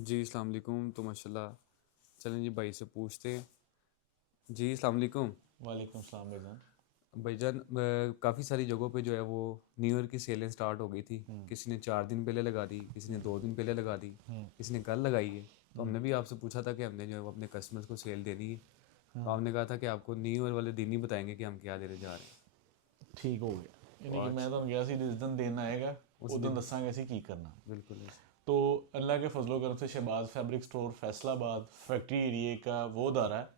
जी अस्सलाम वालेकुम। तो माशाल्लाह चलें जी भाई से पूछते हैं। जी अस्सलाम वालेकुम। वालेकुम सलाम भाईजान। भाईजान काफ़ी सारी जगहों पे जो है वो न्यू ईयर की सेलें स्टार्ट हो गई थी। किसी ने 4 दिन पहले लगा दी, किसी ने 2 दिन पहले लगा दी, किसी ने कल लगाई है। तो हमने भी आपसे पूछा था कि हमने जो है वो अपने कस्टमर्स को सेल देनी है। तो आपने कहा था कि आपको न्यू ईयर वाले दिन ही बताएंगे कि हम क्या देने जा रहे हैं। ठीक हो गया। तो यानी कि मैं आज तो गया सी जिस दिन दिन आएगा उस उस दिन दिन दसांगे असी की करना। बिल्कुल ऐसे। तो अल्लाह के फजलो करम से Shahbaz fabric store Faisalabad factory एरिए का वो अदारा है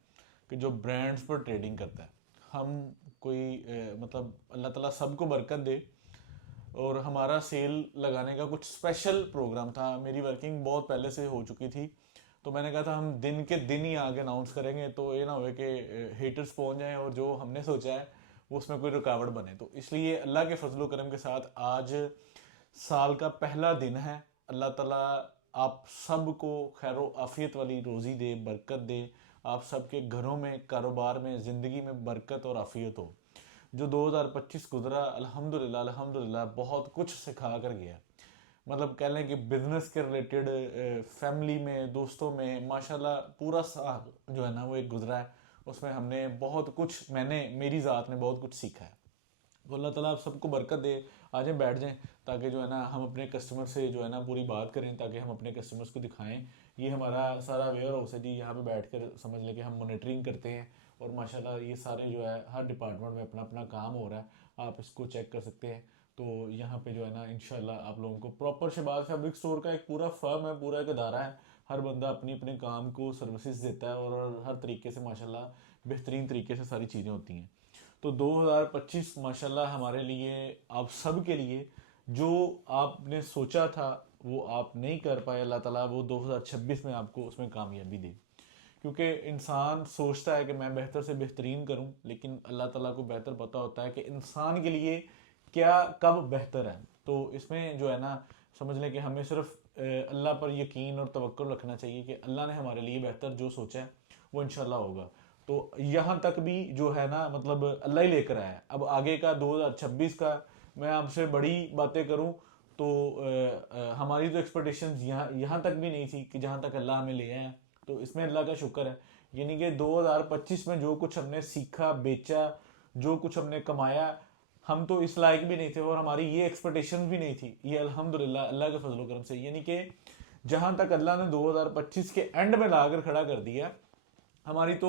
कि जो ब्रांड्स पर ट्रेडिंग करता है। हम कोई मतलब अल्लाह ताला सबको बरकत दे। और हमारा सेल लगाने का कुछ स्पेशल प्रोग्राम था। मेरी वर्किंग बहुत पहले से हो चुकी थी, तो मैंने कहा था हम दिन के दिन ही आगे अनाउंस करेंगे, तो ये ना हो कि हेटर्स पहुंच जाएं और जो हमने सोचा है वो उसमें कोई रुकावट बने। तो इसलिए अल्लाह के फजलो करम के साथ आज साल का पहला दिन है। अल्लाह ताला आप सबको खैर आफियत वाली रोज़ी दे, बरकत दे। आप सबके घरों में, कारोबार में, ज़िंदगी में बरकत और आफियत हो। जो 2025 गुजरा अल्हम्दुलिल्लाह अल्हम्दुलिल्लाह बहुत कुछ सिखा कर गया। मतलब कह लें कि बिजनेस के रिलेटेड, फैमिली में, दोस्तों में माशाल्लाह पूरा साल जो है ना वो एक गुजरा है। उसमें हमने बहुत कुछ, मैंने मेरी ज़ात ने बहुत कुछ सीखा है। तो अल्लाह ताला आप सबको बरकत दे। आ जाए बैठ जाएं, ताकि जो है ना हम अपने कस्टमर से जो है ना पूरी बात करें, ताकि हम अपने कस्टमर्स को दिखाएं। ये हमारा सारा वेयर हाउस है जी, यहाँ पे बैठ कर समझ लें कि हम मॉनिटरिंग करते हैं। और माशाल्लाह ये सारे जो है हर डिपार्टमेंट में अपना अपना काम हो रहा है, आप इसको चेक कर सकते हैं। तो यहाँ पे जो है ना इंशाल्लाह आप लोगों को प्रॉपर शहबाज फैब्रिक स्टोर का एक पूरा फर्म है, पूरा एक अदारा है। हर बंदा अपनी अपने काम को सर्विसेज देता है और हर तरीके से माशाल्लाह बेहतरीन तरीके से सारी चीज़ें होती हैं। तो 2025 माशाल्लाह हमारे लिए, आप सब के लिए, जो आपने सोचा था वो आप नहीं कर पाए, अल्लाह ताला वो 2026 में आपको उसमें कामयाबी दे। क्योंकि इंसान सोचता है कि मैं बेहतर से बेहतरीन करूं, लेकिन अल्लाह ताला को बेहतर पता होता है कि इंसान के लिए क्या कब बेहतर है। तो इसमें जो है ना समझ लें कि हमें सिर्फ अल्लाह पर यकीन और तवक्कुल रखना चाहिए कि अल्लाह ने हमारे लिए बेहतर जो सोचा है वो इंशाल्लाह होगा। तो यहाँ तक भी जो है ना मतलब अल्लाह ही लेकर आया है। अब आगे का 2026 का मैं आपसे बड़ी बातें करूं तो हमारी तो एक्सपेक्टेशंस यहाँ तक भी नहीं थी कि जहाँ तक अल्लाह हमें ले आए हैं। तो इसमें अल्लाह का शुक्र है। यानी कि 2025 में जो कुछ हमने सीखा, बेचा, जो कुछ हमने कमाया, हम तो इस लायक भी नहीं थे और हमारी ये एक्सपेक्टेशन भी नहीं थी। ये अल्हम्दुलिल्लाह अल्लाह के फजल करम से, यानी कि जहां तक अल्लाह ने 2025 के एंड में लाकर खड़ा कर दिया, हमारी तो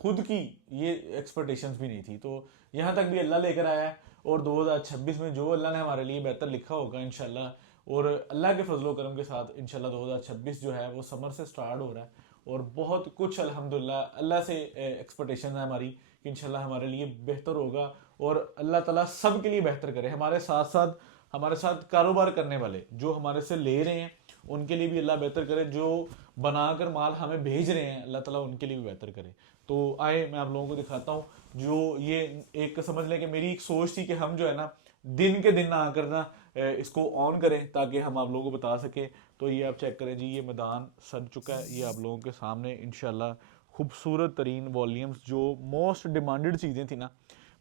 खुद की ये एक्सपेक्टेशंस भी नहीं थी। तो यहाँ तक भी अल्लाह लेकर आया है। और 2026 में जो अल्लाह ने हमारे लिए बेहतर लिखा होगा इंशाल्लाह, और अल्लाह के फजलो करम के साथ इंशाल्लाह 2026 जो है वो समर से स्टार्ट हो रहा है। और बहुत कुछ अल्हम्दुलिल्लाह अल्लाह से एक्सपेक्टेशन है हमारी कि इंशाल्लाह हमारे लिए बेहतर होगा। और अल्लाह ताला सब के लिए बेहतर करे, हमारे साथ साथ हमारे साथ कारोबार करने वाले जो हमारे से ले रहे हैं उनके लिए भी अल्लाह बेहतर करे, जो बनाकर माल हमें भेज रहे हैं अल्लाह ताला उनके लिए भी बेहतर करे। तो आए मैं आप लोगों को दिखाता हूँ। जो ये एक समझ लें कि मेरी एक सोच थी कि हम जो है ना दिन के दिन ना आकर ना इसको ऑन करें ताकि हम आप लोगों को बता सकें। तो ये आप चेक करें जी, ये मैदान सज चुका है, ये आप लोगों के सामने इंशाल्लाह खूबसूरत तरीन वॉल्यूम्स, जो मोस्ट डिमांडेड चीज़ें थी ना,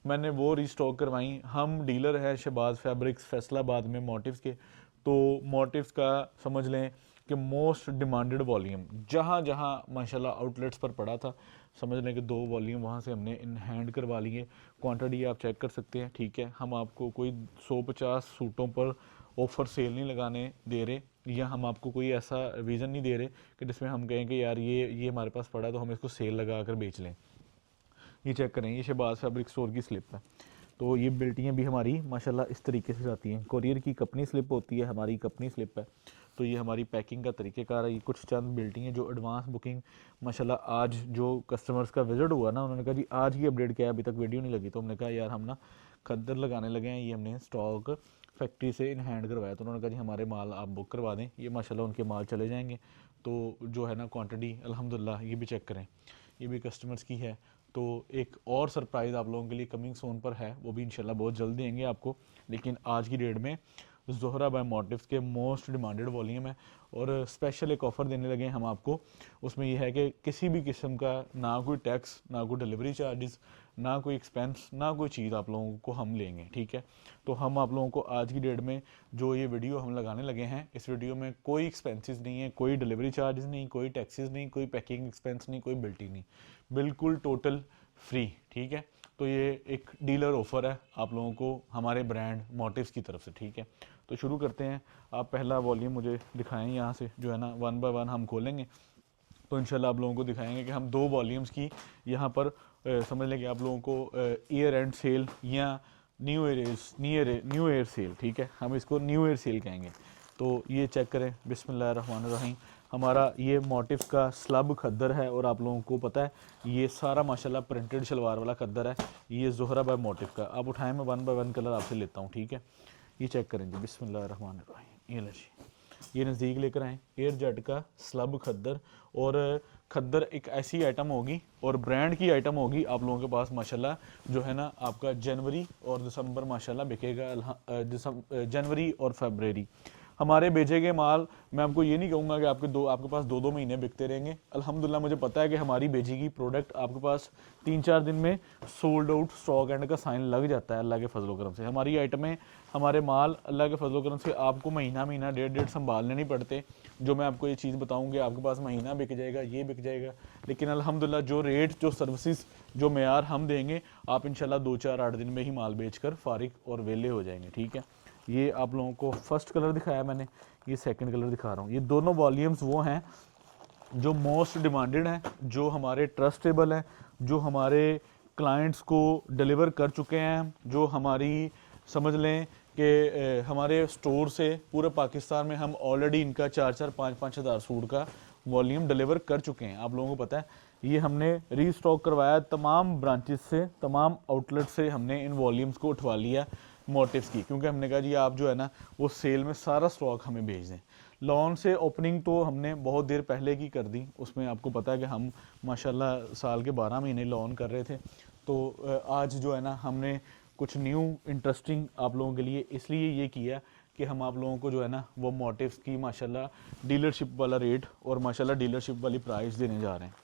मैंने वो रिस्टॉक करवाई। हम डीलर है शहबाज फैब्रिक्स फैसलाबाद में मोटिव्स के। तो मोटिव्स का समझ लें कि मोस्ट डिमांडेड वॉल्यूम जहाँ जहाँ माशाल्लाह आउटलेट्स पर पड़ा था, समझ लें कि 2 वॉल्यूम वहाँ से हमने इन हैंड करवा लिए। क्वांटिटी आप चेक कर सकते हैं, ठीक है। हम आपको कोई 150 सूटों पर ऑफ़र सेल नहीं लगाने दे रहे, या हम आपको कोई ऐसा विज़न नहीं दे रहे कि जिसमें हम कहें कि यार ये हमारे पास पड़ा तो हम इसको सेल लगा कर बेच लें। ये चेक करें, ये शहबाज फैब्रिक स्टोर की स्लिप है। तो ये बिल्टियाँ भी हमारी माशाल्लाह इस तरीके से जाती हैं। कोरियर की कंपनी स्लिप होती है, हमारी कंपनी स्लिप है। तो ये हमारी पैकिंग का तरीक़ेकार है। ये कुछ चंद बिल्टियाँ जो एडवांस बुकिंग माशाल्लाह आज जो कस्टमर्स का विजिट हुआ ना, उन्होंने कहा जी आज ही अपडेट किया, अभी तक वीडियो नहीं लगी। तो हमने कहा यार हम ना खद्दर लगाने लगे हैं, ये हमने स्टॉक फैक्ट्री से इन हैंड करवाया। तो उन्होंने कहा जी हमारे माल आप बुक करवा दें, ये माशाल्लाह उनके माल चले जाएंगे। तो जो है ना क्वांटिटी अल्हम्दुलिल्लाह, ये भी चेक करें, ये भी कस्टमर्स की है। तो एक और सरप्राइज़ आप लोगों के लिए कमिंग सोन पर है, वो भी इंशाल्लाह बहुत जल्द देंगे आपको। लेकिन आज की डेट में जोहरा बाय मोटिव्स के मोस्ट डिमांडेड वॉल्यूम है। और स्पेशल एक ऑफ़र देने लगे हैं हम आपको। उसमें यह है कि किसी भी किस्म का ना कोई टैक्स, ना कोई डिलीवरी चार्जेस, ना कोई एक्सपेंस, ना कोई चीज़ आप लोगों को हम लेंगे, ठीक है। तो हम आप लोगों को आज की डेट में जो ये वीडियो हम लगाने लगे हैं, इस वीडियो में कोई एक्सपेंसेस नहीं है, कोई डिलीवरी चार्जेस नहीं, कोई टैक्सेस नहीं, कोई पैकिंग एक्सपेंस नहीं, कोई बिल्टी नहीं, बिल्कुल टोटल फ्री, ठीक है। तो ये एक डीलर ऑफर है आप लोगों को हमारे ब्रांड मोटिव्स की तरफ से, ठीक है। तो शुरू करते हैं। आप पहला वॉल्यूम मुझे दिखाएं यहाँ से, जो है ना 1 बाय 1 हम खोलेंगे, तो इंशाल्लाह आप लोगों को दिखाएंगे कि हम 2 वॉल्यूम्स की यहाँ पर समझ लें कि आप लोगों को ईयर एंड सेल या न्यू ईयर सेल, ठीक है, हम इसको न्यू ईयर सेल कहेंगे। तो ये चेक करें, बिस्मिल्लाहिर्रहमानिर्रहीम। हमारा ये मोटिव का स्लब खद्दर है और आप लोगों को पता है ये सारा माशाल्लाह प्रिंटेड शलवार वाला खद्दर है। ये ज़ोहरा बाय मोटिव का, आप उठाएं, मैं 1 बाय 1 कलर आपसे लेता हूँ, ठीक है। ये चेक करें जी, बिस्मिल्लाहिर्रहमानिर्रहीम। ये लो जी, ये नज़दीक लेकर आएँ, एयर जेट का स्लब खद्दर। और खद्दर एक ऐसी आइटम होगी और ब्रांड की आइटम होगी आप लोगों के पास माशाल्लाह, जो है ना आपका जनवरी और दिसंबर माशाल्लाह बिकेगा। जनवरी और फरवरी हमारे भेजे गए माल, मैं आपको ये नहीं कहूँगा कि आपके पास 2-2 महीने बिकते रहेंगे। अल्हम्दुलिल्लाह मुझे पता है कि हमारी भेजी गई प्रोडक्ट आपके पास 3-4 दिन में सोल्ड आउट, स्टॉक एंड का साइन लग जाता है अल्लाह के फजल करम से। हमारी आइटमें, हमारे माल अल्लाह के फजल करम से आपको महीना 1.5 संभालने नहीं पड़ते। जो मैं आपको ये चीज़ बताऊँगी आपके पास महीना बिक जाएगा, ये बिक जाएगा। लेकिन अल्हम्दुलिल्लाह जो रेट, जो सर्विसेज, जो मेयार हम देंगे, आप इंशाल्लाह 2-4-8 दिन में ही माल बेचकर फारिग और वेले हो जाएंगे, ठीक है। ये आप लोगों को फर्स्ट कलर दिखाया मैंने, ये सेकंड कलर दिखा रहा हूँ। ये दोनों वॉल्यूम्स वो हैं जो मोस्ट डिमांडेड हैं, जो हमारे ट्रस्टेबल हैं, जो हमारे क्लाइंट्स को डिलीवर कर चुके हैं, जो हमारी समझ लें कि हमारे स्टोर से पूरे पाकिस्तान में हम ऑलरेडी इनका 4-4, 5-5 हज़ार सूट का वॉल्यूम डिलीवर कर चुके हैं। आप लोगों को पता है ये हमने रीस्टॉक करवाया, तमाम ब्रांचेस से, तमाम आउटलेट से हमने इन वॉल्यूम्स को उठवा लिया मोटिव्स की, क्योंकि हमने कहा जी आप जो है ना वो सेल में सारा स्टॉक हमें भेज दें। लॉन्च से ओपनिंग तो हमने बहुत देर पहले की कर दी, उसमें आपको पता है कि हम माशाल्लाह साल के 12 महीने लॉन्च कर रहे थे। तो आज जो है ना हमने कुछ न्यू इंटरेस्टिंग आप लोगों के लिए इसलिए ये किया कि हम आप लोगों को जो है ना वो मोटिव्स की माशाल्लाह डीलरशिप वाला रेट और माशाल्लाह डीलरशिप वाली प्राइस देने जा रहे हैं।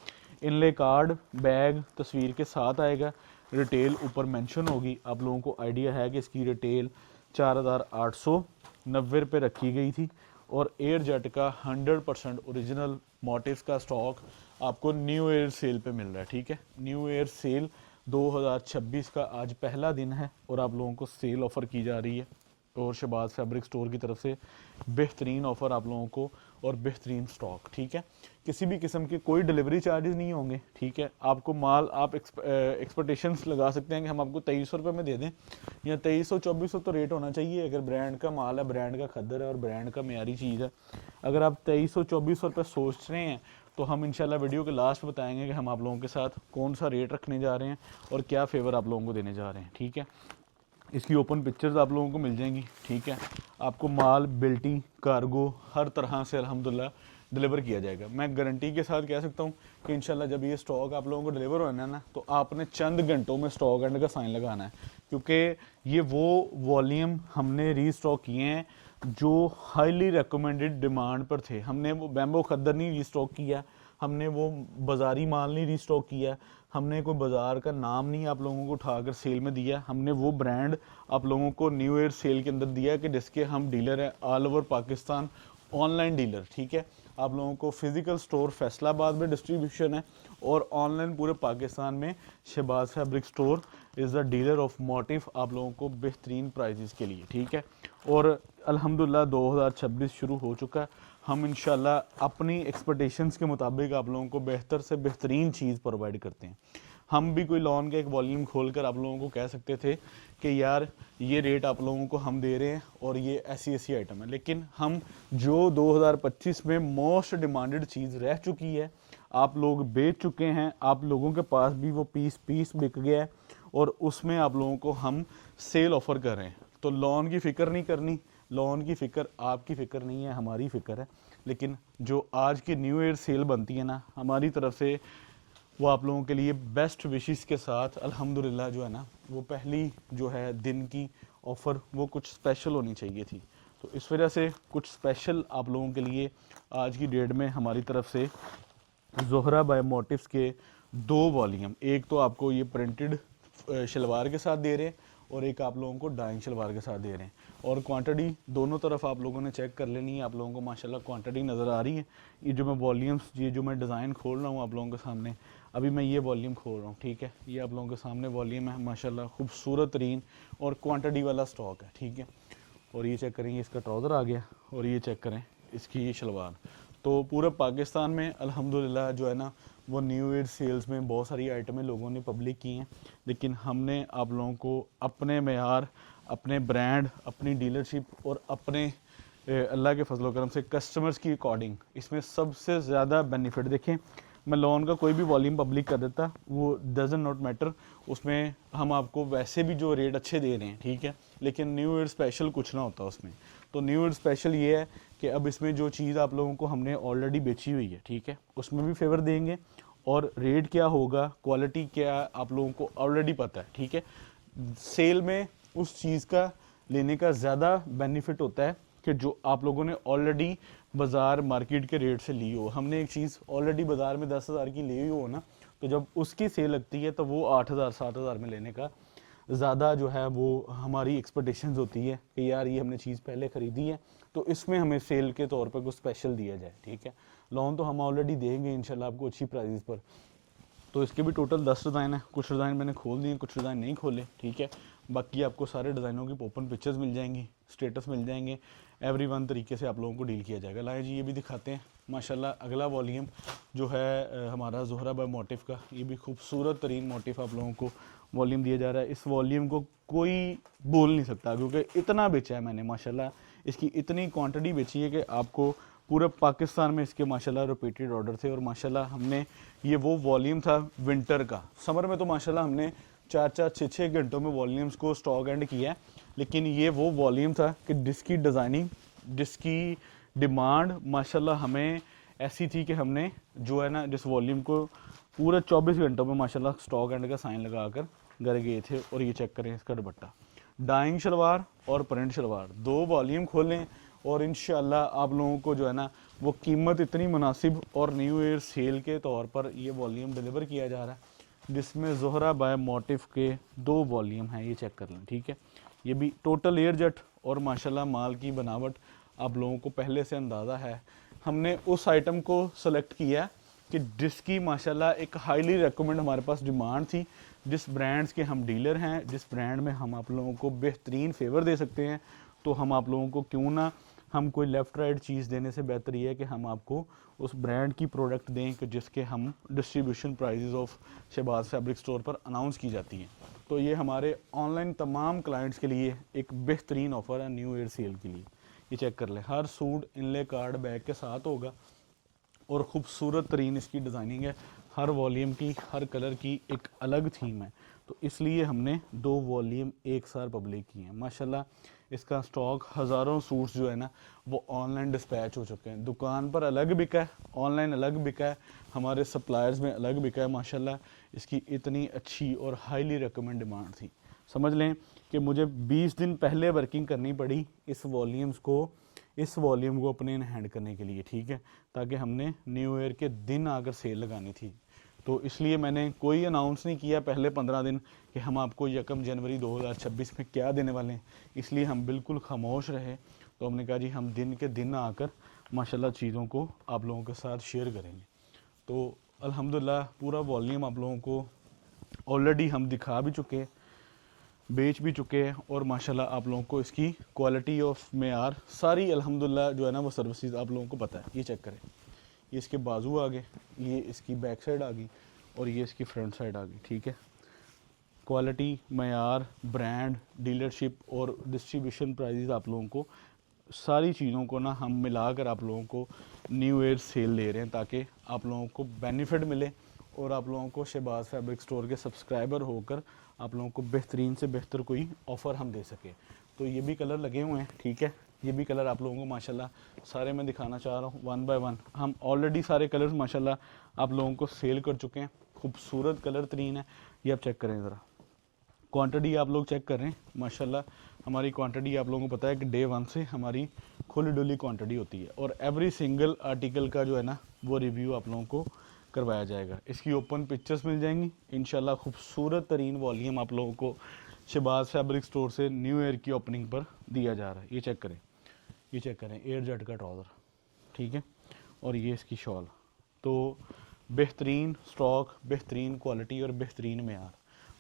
इनले कार्ड, बैग तस्वीर के साथ आएगा, रिटेल ऊपर मेंशन होगी। आप लोगों को आइडिया है कि इसकी रिटेल 4,890 रुपये रखी गई थी और एयर जेट का 100% ओरिजिनल मोटिव्स का स्टॉक आपको न्यू ईयर सेल पे मिल रहा है, ठीक है। न्यू ईयर सेल 2026 का आज पहला दिन है और आप लोगों को सेल ऑफ़र की जा रही है और शहबाज फैब्रिक स्टोर की तरफ से बेहतरीन ऑफ़र आप लोगों को और बेहतरीन स्टॉक, ठीक है। किसी भी किस्म के कोई डिलीवरी चार्जेस नहीं होंगे, ठीक है। आपको माल आप एक्सपेक्टेशंस लगा सकते हैं कि हम आपको 2300 रुपये में दे दें या 2300-2400 तो रेट होना चाहिए। अगर ब्रांड का माल है, ब्रांड का खद्दर है और ब्रांड का मेयारी चीज़ है, अगर आप 2300-2400 रुपये सोच रहे हैं तो हम इंशाल्लाह वीडियो के लास्ट में बताएंगे कि हम आप लोगों के साथ कौन सा रेट रखने जा रहे हैं और क्या फेवर आप लोगों को देने जा रहे हैं, ठीक है। इसकी ओपन पिक्चर्स आप लोगों को मिल जाएंगी, ठीक है। आपको माल, बिल्टी, कार्गो हर तरह से अल्हम्दुलिल्लाह डिलीवर किया जाएगा। मैं गारंटी के साथ कह सकता हूँ कि इंशाल्लाह जब ये स्टॉक आप लोगों को डिलीवर होना है ना, तो आपने चंद घंटों में स्टॉक एंड का साइन लगाना है, क्योंकि ये वो वॉल्यूम हमने रीस्टॉक किए हैं जो हाईली रिकमेंडेड डिमांड पर थे। हमने वो बैम्बो खद्दर नहीं रीस्टॉक किया, हमने वो बाज़ारी माल नहीं रीस्टॉक किया, हमने कोई बाज़ार का नाम नहीं आप लोगों को उठाकर सेल में दिया। हमने वो ब्रांड आप लोगों को न्यू ईयर सेल के अंदर दिया कि जिसके हम डीलर हैं all over Pakistan, online dealer, ठीक है। आप लोगों को फिजिकल स्टोर फैसलाबाद में डिस्ट्रीब्यूशन है और ऑनलाइन पूरे पाकिस्तान में Shahbaz fabric store is the dealer of motive आप लोगों को बेहतरीन प्राइजेस के लिए, ठीक है। और अल्हम्दुलिल्लाह 2026 शुरू हो चुका है। हम इंशाल्लाह अपनी एक्सपेक्टेशंस के मुताबिक आप लोगों को बेहतर से बेहतरीन चीज़ प्रोवाइड करते हैं। हम भी कोई लॉन का एक वॉल्यूम खोलकर आप लोगों को कह सकते थे कि यार ये रेट आप लोगों को हम दे रहे हैं और ये ऐसी ऐसी आइटम है, लेकिन हम जो 2025 में मोस्ट डिमांडेड चीज़ रह चुकी है आप लोग बेच चुके हैं, आप लोगों के पास भी वो पीस बिक गया है और उसमें आप लोगों को हम सेल ऑफ़र कर रहे हैं। तो लॉन की फ़िक्र नहीं करनी, लॉन की फ़िक्र आपकी फ़िक्र नहीं है, हमारी फ़िक्र है। लेकिन जो आज की न्यू ईयर सेल बनती है ना हमारी तरफ से, वो आप लोगों के लिए बेस्ट विशेस के साथ अल्हम्दुलिल्लाह जो है ना वो पहली जो है दिन की ऑफ़र वो कुछ स्पेशल होनी चाहिए थी। तो इस वजह से कुछ स्पेशल आप लोगों के लिए आज की डेट में हमारी तरफ से ज़ोहरा बाय मोटिव्स के 2 वॉल्यूम, एक तो आपको ये प्रिंटेड शलवार के साथ दे रहे हैं और एक आप लोगों को डाइंग शलवार के साथ दे रहे हैं। और क्वांटिटी दोनों तरफ आप लोगों ने चेक कर लेनी है। आप लोगों को माशाल्लाह क्वांटिटी नज़र आ रही है। ये जो मैं वॉल्यूम्स, ये जो मैं डिज़ाइन खोल रहा हूँ आप लोगों के सामने, अभी मैं ये वॉल्यूम खोल रहा हूँ, ठीक है। ये आप लोगों के सामने वॉल्यूम है, माशाल्लाह खूबसूरत तरीन और क्वांटिटी वाला स्टॉक है, ठीक है। और ये चेक करें, इसका ट्राउज़र आ गया और ये चेक करें इसकी ये शलवार। तो पूरे पाकिस्तान में अल्हम्दुलिल्लाह जो है ना वो न्यू ईयर सेल्स में बहुत सारी आइटमें लोगों ने पब्लिक की हैं, लेकिन हमने आप लोगों को अपने मेयार, अपने ब्रांड, अपनी डीलरशिप और अपने अल्लाह के फजल करम से कस्टमर्स की अकॉर्डिंग इसमें सबसे ज़्यादा बेनिफिट देखें। मैं लोन का कोई भी वॉल्यूम पब्लिक कर देता, वो डजन नॉट मैटर, उसमें हम आपको वैसे भी जो रेट अच्छे दे रहे हैं, ठीक है, लेकिन न्यू ईयर स्पेशल कुछ ना होता उसमें। तो न्यू ईयर स्पेशल ये है कि अब इसमें जो चीज़ आप लोगों को हमने ऑलरेडी बेची हुई है, ठीक है, उसमें भी फेवर देंगे और रेट क्या होगा, क्वालिटी क्या, आप लोगों को ऑलरेडी पता है, ठीक है। सेल में उस चीज़ का लेने का ज़्यादा बेनिफिट होता है कि जो आप लोगों ने ऑलरेडी बाज़ार मार्केट के रेट से ली हो। हमने एक चीज़ ऑलरेडी बाज़ार में 10,000 की ली हुई हो ना, तो जब उसकी सेल लगती है तो वो 8,000 7,000 में लेने का ज़्यादा जो है वो हमारी एक्सपेक्टेशंस होती है कि यार ये हमने चीज़ पहले ख़रीदी है तो इसमें हमें सेल के तौर पर कुछ स्पेशल दिया जाए, ठीक है। लोन तो हम ऑलरेडी देंगे इंशाल्लाह आपको अच्छी प्राइस पर। तो इसके भी टोटल 10 डिज़ाइन है, कुछ डिज़ाइन मैंने खोल दिए, कुछ डिज़ाइन नहीं खोले, ठीक है। बाकी आपको सारे डिज़ाइनों की ओपन पिक्चर्स मिल जाएंगी, स्टेटस मिल जाएंगे, एवरी वन तरीके से आप लोगों को डील किया जाएगा। लाए जी, ये भी दिखाते हैं माशाल्लाह अगला वॉल्यूम जो है हमारा ज़ोहरा बाय मोटिफ का। ये भी खूबसूरत तरीन मोटिफ आप लोगों को वॉल्यूम दिया जा रहा है। इस वॉल्यूम को कोई बोल नहीं सकता क्योंकि इतना बेचा है मैंने माशाल्लाह, इसकी इतनी क्वांटिटी बेची है कि आपको पूरे पाकिस्तान में इसके माशाल्लाह रिपीटेड ऑर्डर थे। और माशाल्लाह हमने ये वो वॉल्यूम था विंटर का, समर में तो माशाल्लाह हमने 4-4 6-6 घंटों में वॉल्यूम्स को स्टॉक एंड किया है, लेकिन ये वो वॉल्यूम था कि जिसकी डिज़ाइनिंग, जिसकी डिमांड माशाल्लाह हमें ऐसी थी कि हमने जो है ना जिस वॉल्यूम को पूरे 24 घंटों में माशाल्लाह स्टॉक एंड का साइन लगा कर घर गए थे। और ये चेक करें इसका दुपट्टा, डाइंग शलवार और प्रिंट शलवार, दो वॉल्यूम खोलें और इंशाल्लाह आप लोगों को जो है ना वो कीमत इतनी मुनासिब और न्यू ईयर सेल के तौर पर ये वॉल्यूम डिलीवर किया जा रहा है, जिसमें ज़ोहरा बाय मोटिफ के 2 वॉल्यूम हैं। ये चेक कर लें, ठीक है। ये भी टोटल एयर जेट और माशाल्लाह माल की बनावट आप लोगों को पहले से अंदाज़ा है। हमने उस आइटम को सेलेक्ट किया कि जिसकी माशाल्लाह एक हाईली रिकमेंड हमारे पास डिमांड थी, जिस ब्रांड्स के हम डीलर हैं, जिस ब्रांड में हम आप लोगों को बेहतरीन फेवर दे सकते हैं, तो हम आप लोगों को क्यों ना, हम कोई लेफ़्ट राइट चीज़ देने से बेहतर ये है कि हम आपको उस ब्रांड की प्रोडक्ट दें कि जिसके हम distribution prices of Shahbaz fabric store पर अनाउंस की जाती हैं। तो ये हमारे ऑनलाइन तमाम क्लाइंट्स के लिए एक बेहतरीन ऑफ़र है न्यू ईयर सेल के लिए। ये चेक कर लें, हर सूट इनले कार्ड बैग के साथ होगा और ख़ूबसूरत तरीन इसकी डिज़ाइनिंग है। हर वॉल्यूम की, हर कलर की एक अलग थीम है, तो इसलिए हमने 2 वॉल्यूम एक साथ पब्लिक किए हैं। माशाल्लाह इसका स्टॉक हज़ारों सूट्स जो है ना वो ऑनलाइन डिस्पैच हो चुके हैं। दुकान पर अलग बिका है, ऑनलाइन अलग बिका है, हमारे सप्लायर्स में अलग बिका है। माशाल्लाह इसकी इतनी अच्छी और हाईली रिकमेंड डिमांड थी। समझ लें कि मुझे 20 दिन पहले वर्किंग करनी पड़ी इस वॉल्यूम को अपने इन हैंड करने के लिए, ठीक है, ताकि हमने न्यू ईयर के दिन आकर सेल लगानी थी। तो इसलिए मैंने कोई अनाउंस नहीं किया पहले 15 दिन कि हम आपको 1 जनवरी 2026 में क्या देने वाले हैं, इसलिए हम बिल्कुल खामोश रहे। तो हमने कहा जी हम दिन के दिन आकर माशाल्लाह चीज़ों को आप लोगों के साथ शेयर करेंगे। तो अल्हम्दुलिल्लाह पूरा वॉल्यूम आप लोगों को ऑलरेडी हम दिखा भी चुके हैं, बेच भी चुके हैं, और माशाल्लाह आप लोगों को इसकी क्वालिटी ऑफ मेयार सारी अल्हम्दुलिल्लाह जो है ना वो सर्विसेज आप लोगों को पता है। ये चेक करें, ये इसके बाजू आ गए, ये इसकी बैक साइड आ गई और ये इसकी फ्रंट साइड आ गई, ठीक है। क्वालिटी, मेयार, ब्रांड, डीलरशिप और डिस्ट्रीब्यूशन प्राइजेस आप लोगों को सारी चीज़ों को ना हम मिलाकर आप लोगों को न्यू ईयर सेल दे रहे हैं, ताकि आप लोगों को बेनिफिट मिले और आप लोगों को शहबाज फैब्रिक स्टोर के सब्सक्राइबर होकर आप लोगों को बेहतरीन से बेहतर कोई ऑफ़र हम दे सकें। तो ये भी कलर लगे हुए हैं, ठीक है। ये भी कलर आप लोगों को माशाल्लाह सारे मैं दिखाना चाह रहा हूँ 1 बाय 1। हम ऑलरेडी सारे कलर्स माशाल्लाह आप लोगों को सेल कर चुके हैं। खूबसूरत कलर तरीन है, ये आप चेक करें ज़रा। क्वांटिटी आप लोग चेक कर रहे हैं, माशाल्लाह हमारी क्वांटिटी आप लोगों को पता है कि डे 1 से हमारी खुली डुली क्वांटिटी होती है, और एवरी सिंगल आर्टिकल का जो है ना वो रिव्यू आप लोगों को करवाया जाएगा। इसकी ओपन पिक्चर्स मिल जाएंगी इंशाल्लाह। खूबसूरत तरीन वॉल्यूम आप लोगों को शहबाज फैब्रिक स्टोर से न्यू ईयर की ओपनिंग पर दिया जा रहा है। ये चेक करें, ये चेक करें, एयर जेट का ट्राउज़र, ठीक है, और ये इसकी शॉल। तो बेहतरीन स्टॉक, बेहतरीन क्वालिटी और बेहतरीन मेयार।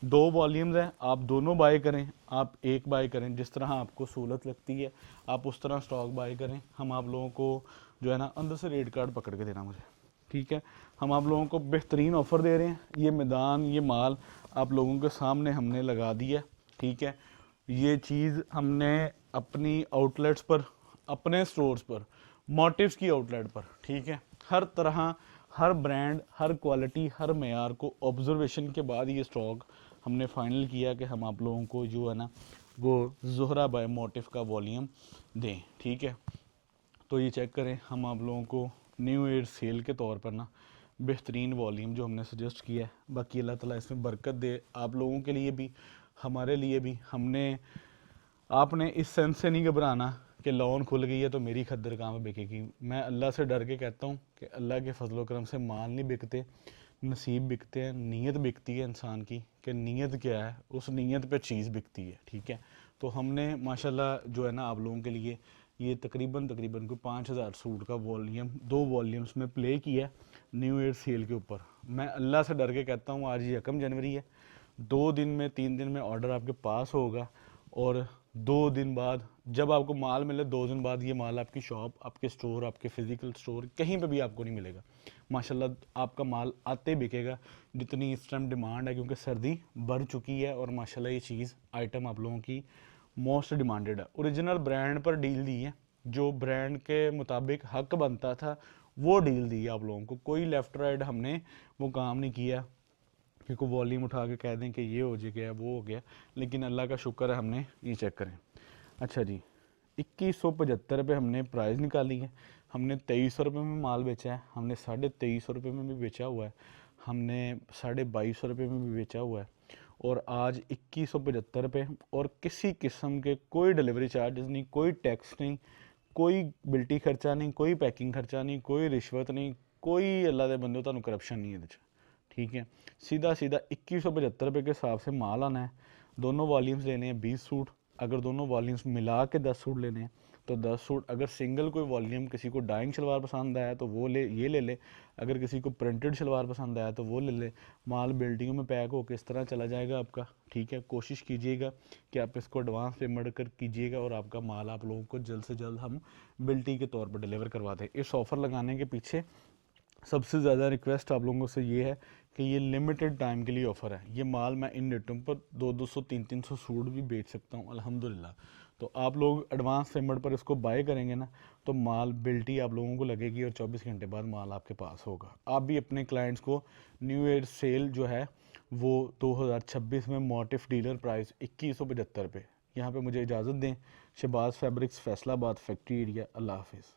2 वॉल्यूम्स हैं, आप दोनों बाय करें, आप एक बाय करें, जिस तरह आपको सहूलत लगती है आप उस तरह स्टॉक बाय करें। हम आप लोगों को जो है ना अंदर से रेट कार्ड पकड़ के देना मुझे, ठीक है। हम आप लोगों को बेहतरीन ऑफ़र दे रहे हैं। ये मैदान, ये माल आप लोगों के सामने हमने लगा दिया, ठीक है। ये चीज़ हमने अपनी आउटलेट्स पर, अपने स्टोर्स पर, मोटिव्स की आउटलेट पर, ठीक है, हर तरह, हर ब्रांड, हर क्वालिटी, हर मेयार को ऑब्जर्वेशन के बाद ये स्टॉक हमने फाइनल किया कि हम आप लोगों को जो है ना वो ज़ोहरा बाय मोटिव का वॉल्यूम दें, ठीक है। तो ये चेक करें, हम आप लोगों को न्यू ईयर सेल के तौर पर ना बेहतरीन वॉल्यूम जो हमने सजेस्ट किया है। बाकी अल्लाह ताला इसमें बरकत दे आप लोगों के लिए भी, हमारे लिए भी। आपने इस सेंस से नहीं घबराना कि लोन खुल गई है तो मेरी खद्दर कहाँ पे बिकेगी। मैं अल्लाह से डर के कहता हूँ कि अल्लाह के फजल व करम से माल नहीं बिकते, नसीब बिकते हैं, नीयत बिकती है इंसान की, कि नीयत क्या है, उस नीयत पे चीज़ बिकती है, ठीक है। तो हमने माशाल्लाह जो है ना आप लोगों के लिए ये तकरीबन कोई 5000 सूट का वॉल्यूम 2 वॉल्यूम्स में प्ले किया न्यू ईयर सेल के ऊपर। मैं अल्लाह से डर के कहता हूँ आज ये 1 जनवरी है, 2 दिन में 3 दिन में ऑर्डर आपके पास होगा, और 2 दिन बाद जब आपको माल मिले 2 दिन बाद ये माल आपकी शॉप, आपके स्टोर, आपके फिजिकल स्टोर कहीं पे भी आपको नहीं मिलेगा। माशाल्लाह आपका माल आते ही बिकेगा जितनी इस टाइम डिमांड है, क्योंकि सर्दी बढ़ चुकी है और माशाल्लाह ये चीज़ आइटम आप लोगों की मोस्ट डिमांडेड है। ओरिजिनल ब्रांड पर डील दी है, जो ब्रांड के मुताबिक हक बनता था वो डील दी है आप लोगों को। कोई लेफ़्ट राइट हमने वो काम नहीं किया कि कोई वॉल्यूम उठा के कह दें कि ये हो गया वो हो गया। लेकिन अल्लाह का शुक्र है, हमने ये चेक करें। अच्छा जी, 2175 रुपये हमने प्राइस निकाली है। हमने 2300 रुपये में माल बेचा है, हमने 2350 रुपये में भी बेचा हुआ है, हमने 2250 रुपये में भी बेचा हुआ है, और आज 2175 रुपये। और किसी किस्म के कोई डिलीवरी चार्जेस नहीं, कोई टैक्स नहीं, कोई बिल्टी खर्चा नहीं, कोई पैकिंग खर्चा नहीं, कोई रिश्वत नहीं, कोई अल्लाह दे बंदे तुहानू करप्शन नहीं है, ठीक है। सीधा 2175 रुपये के हिसाब से माल आना है। दोनों वॉल्यूम्स लेने हैं 20 सूट। अगर दोनों वॉल्यूम्स मिला के 10 सूट लेने हैं तो 10 सूट। अगर सिंगल कोई वॉल्यूम किसी को डाइंग शलवार पसंद आया तो वो ये ले ले। अगर किसी को प्रिंटेड शलवार पसंद आया तो वो ले ले। माल बिल्डिंगों में पैक हो इस तरह चला जाएगा आपका, ठीक है। कोशिश कीजिएगा कि आप इसको एडवांस पेमेंट कर कीजिएगा और आपका माल आप लोगों को जल्द से जल्द हम बिल्टी के तौर पर डिलीवर करवा दें। इस ऑफ़र लगाने के पीछे सबसे ज़्यादा रिक्वेस्ट आप लोगों से ये है कि ये लिमिटेड टाइम के लिए ऑफ़र है। ये माल मैं इन डेटों पर 200 300 सूट भी बेच सकता हूँ अल्हम्दुलिल्लाह। तो आप लोग एडवांस पेमेंट पर इसको बाय करेंगे ना तो माल बिल्टी आप लोगों को लगेगी और 24 घंटे बाद माल आपके पास होगा। आप भी अपने क्लाइंट्स को न्यू ईयर सेल जो है वो 2026 में मोटिव डीलर प्राइस 2175 रुपये। यहाँ पर मुझे इजाज़त दें। Shahbaz fabrics, Faisalabad factory area. अल्लाह हाफिज़।